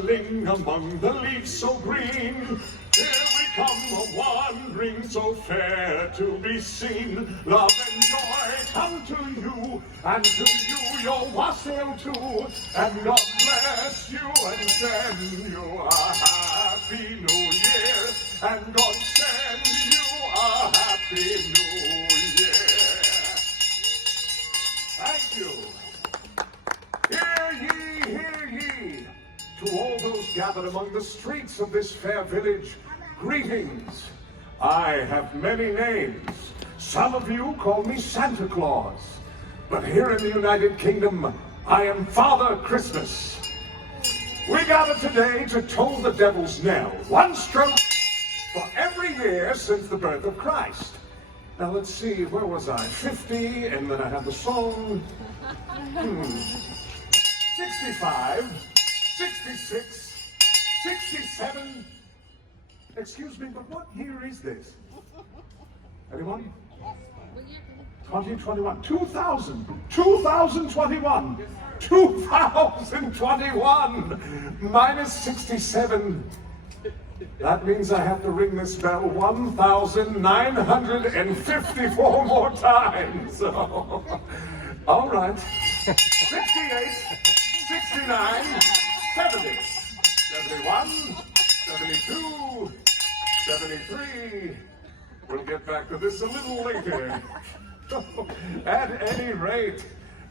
rustling among the leaves so green. Here we come a-wandering, so fair to be seen. Love and joy come to you, and to you your wassail too. And God bless you and send you a happy new year. And God send you a happy new year. Thank you. Hear ye, to all those gathered among the streets of this fair village, greetings. I have many names. Some of you call me Santa Claus, but here in the United Kingdom, I am Father Christmas. We gather today to toll the devil's knell, one stroke for every year since the birth of Christ. Now let's see, where was I? 50, and then I have the song. 65, 66, 67. Excuse me, but what year is this? Anyone? 2021. 2021. 2021 minus 67. That means I have to ring this bell 1,954 more times. All right. 68, 69, 70, 71, 72, 73. We'll get back to this a little later. At any rate,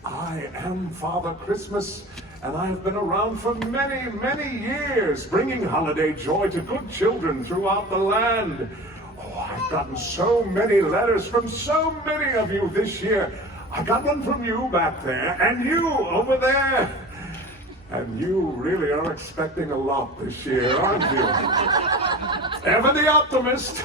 I am Father Christmas, and I have been around for many, many years, bringing holiday joy to good children throughout the land. Oh, I've gotten so many letters from so many of you this year. I got one from you back there, and you over there. And you really are expecting a lot this year, aren't you? Ever the optimist.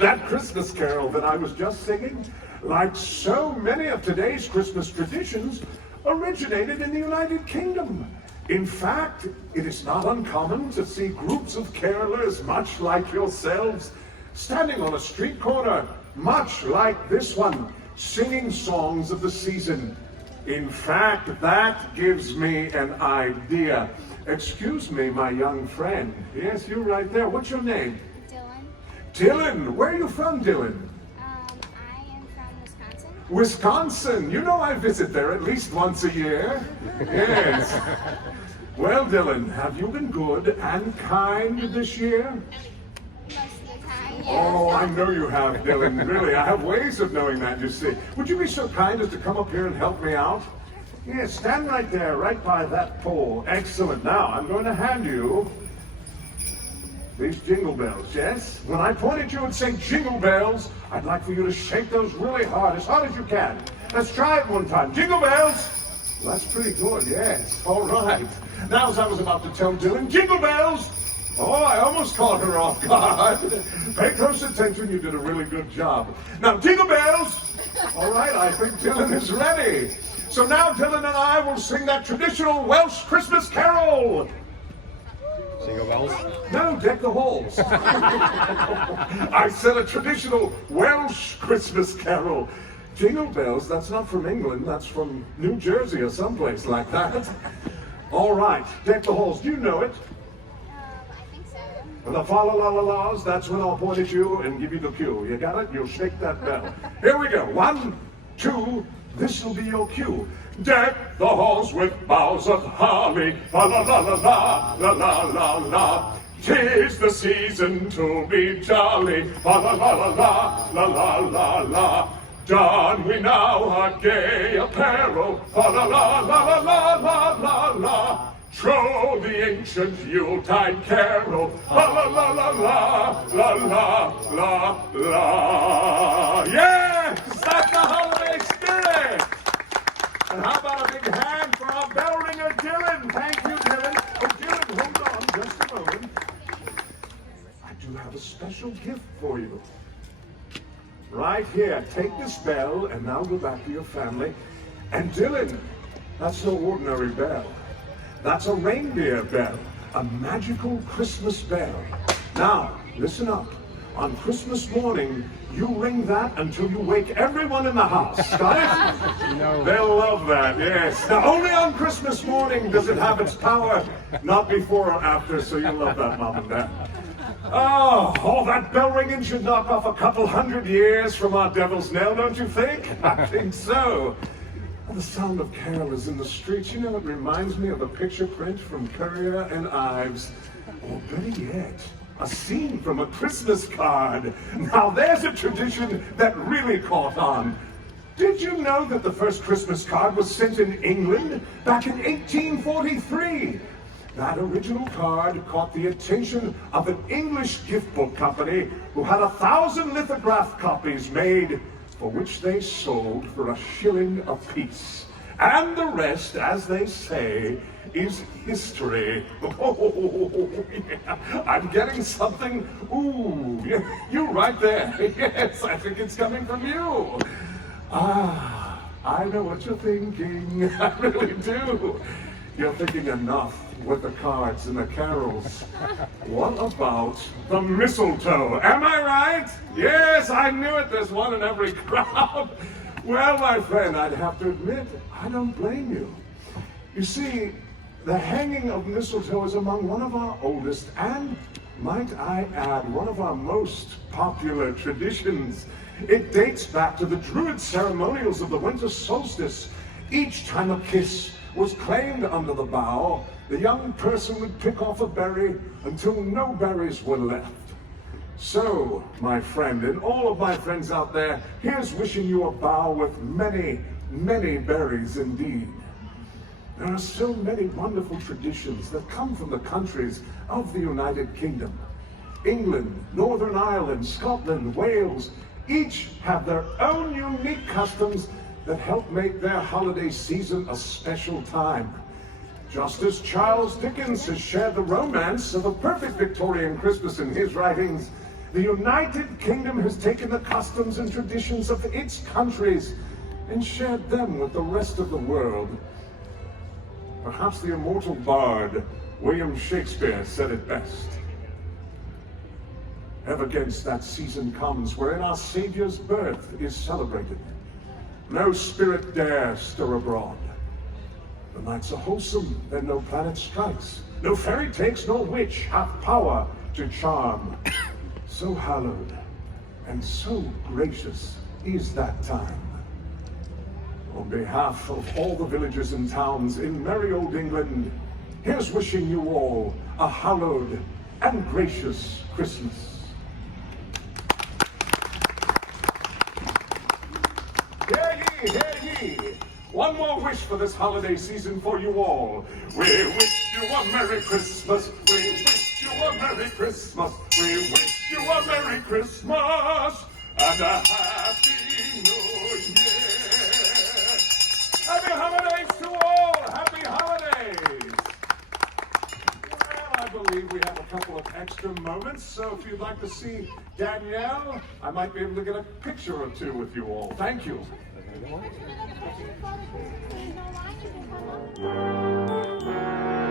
That Christmas carol that I was just singing, like so many of today's Christmas traditions, originated in the United Kingdom. In fact, it is not uncommon to see groups of carolers, much like yourselves, standing on a street corner, much like this one, singing songs of the season. In fact, that gives me an idea. Excuse me, my young friend. Yes, you right there. What's your name? Dylan. Dylan. Where are you from, Dylan? I am from Wisconsin. Wisconsin. You know I visit there at least once a year. Yes. Well, Dylan, have you been good and kind this year? Most of the time, yes. Oh, I know you have, Dylan. Really, I have ways of knowing that, you see. Would you be so kind as to come up here and help me out? Yes, stand right there, right by that pole. Excellent. Now, I'm going to hand you these jingle bells, yes? When I point at you and say jingle bells, I'd like for you to shake those really hard as you can. Let's try it one time. Jingle bells! Well, that's pretty good, yes. All right. Now, as I was about to tell Dylan, jingle bells! Oh, I almost caught her off guard. Pay close attention, you did a really good job. Now, jingle bells! All right, I think Dylan is ready. So now Dylan and I will sing that traditional Welsh Christmas carol. Jingle bells? No, deck the halls. I said a traditional Welsh Christmas carol. Jingle bells, that's not from England, that's from New Jersey or someplace like that. All right, deck the halls, do you know it? I think so. And the fa-la-la-la-las, that's when I'll point at you and give you the cue. You got it? You'll shake that bell. Here we go. 1, 2, this will be your cue. Deck the halls with boughs of holly, fa-la-la-la-la, la-la-la-la. 'Tis the season to be jolly, fa-la-la-la-la, la-la-la-la. Don we now our gay apparel, fa-la-la-la-la-la-la-la. Troll the ancient Yuletide carol, la-la-la-la-la-la-la-la. Yes, that's the holiday spirit. And how about a big hand for our bell ringer, Dylan? Thank you, Dylan. Oh, Dylan, hold on just a moment. I do have a special gift for you. Right here, take this bell and now go back to your family. And Dylan, that's no ordinary bell. That's a reindeer bell, a magical Christmas bell. Now, listen up. On Christmas morning, you ring that until you wake everyone in the house. Got it? No. They'll love that, yes. Now, only on Christmas morning does it have its power, not before or after, so you'll love that, Mom and Dad. Oh, all that bell ringing should knock off a couple hundred years from our devil's knell, don't you think? I think so. And the sound of carolers in the streets, you know, it reminds me of a picture print from Currier and Ives. Or better yet, a scene from a Christmas card. Now there's a tradition that really caught on. Did you know that the first Christmas card was sent in England back in 1843? That original card caught the attention of an English gift book company who had 1,000 lithograph copies made, for which they sold for a shilling apiece. And the rest, as they say, is history. Oh, yeah. I'm getting something. Ooh, you right there. Yes, I think it's coming from you. Ah, I know what you're thinking. I really do. You're thinking enough with the cards and the carols. What about the mistletoe? Am I right? Yes, I knew it. There's one in every crowd. Well, my friend, I'd have to admit, I don't blame you. You see, the hanging of mistletoe is among one of our oldest and, might I add, one of our most popular traditions. It dates back to the Druid ceremonials of the winter solstice. Each time a kiss was claimed under the bough, the young person would pick off a berry until no berries were left. So, my friend, and all of my friends out there, here's wishing you a bough with many, many berries indeed. There are so many wonderful traditions that come from the countries of the United Kingdom. England, Northern Ireland, Scotland, Wales, each have their own unique customs that help make their holiday season a special time. Just as Charles Dickens has shared the romance of a perfect Victorian Christmas in his writings, the United Kingdom has taken the customs and traditions of its countries and shared them with the rest of the world. Perhaps the immortal bard William Shakespeare said it best. Ever against that season comes wherein our Saviour's birth is celebrated. No spirit dare stir abroad. The nights are wholesome, then no planet strikes. No fairy takes, nor witch hath power to charm. So hallowed and so gracious is that time. On behalf of all the villages and towns in merry old England, here's wishing you all a hallowed and gracious Christmas. Hear ye, hear ye. One more wish for this holiday season for you all. We wish you a Merry Christmas. We wish you a Merry Christmas. We wish you a Merry Christmas and a Happy New Year. Happy holidays to all. Happy holidays. Well, I believe we have a couple of extra moments, so if you'd like to see Danielle, I might be able to get a picture or two with you all. Thank you. There's no line, you can come up.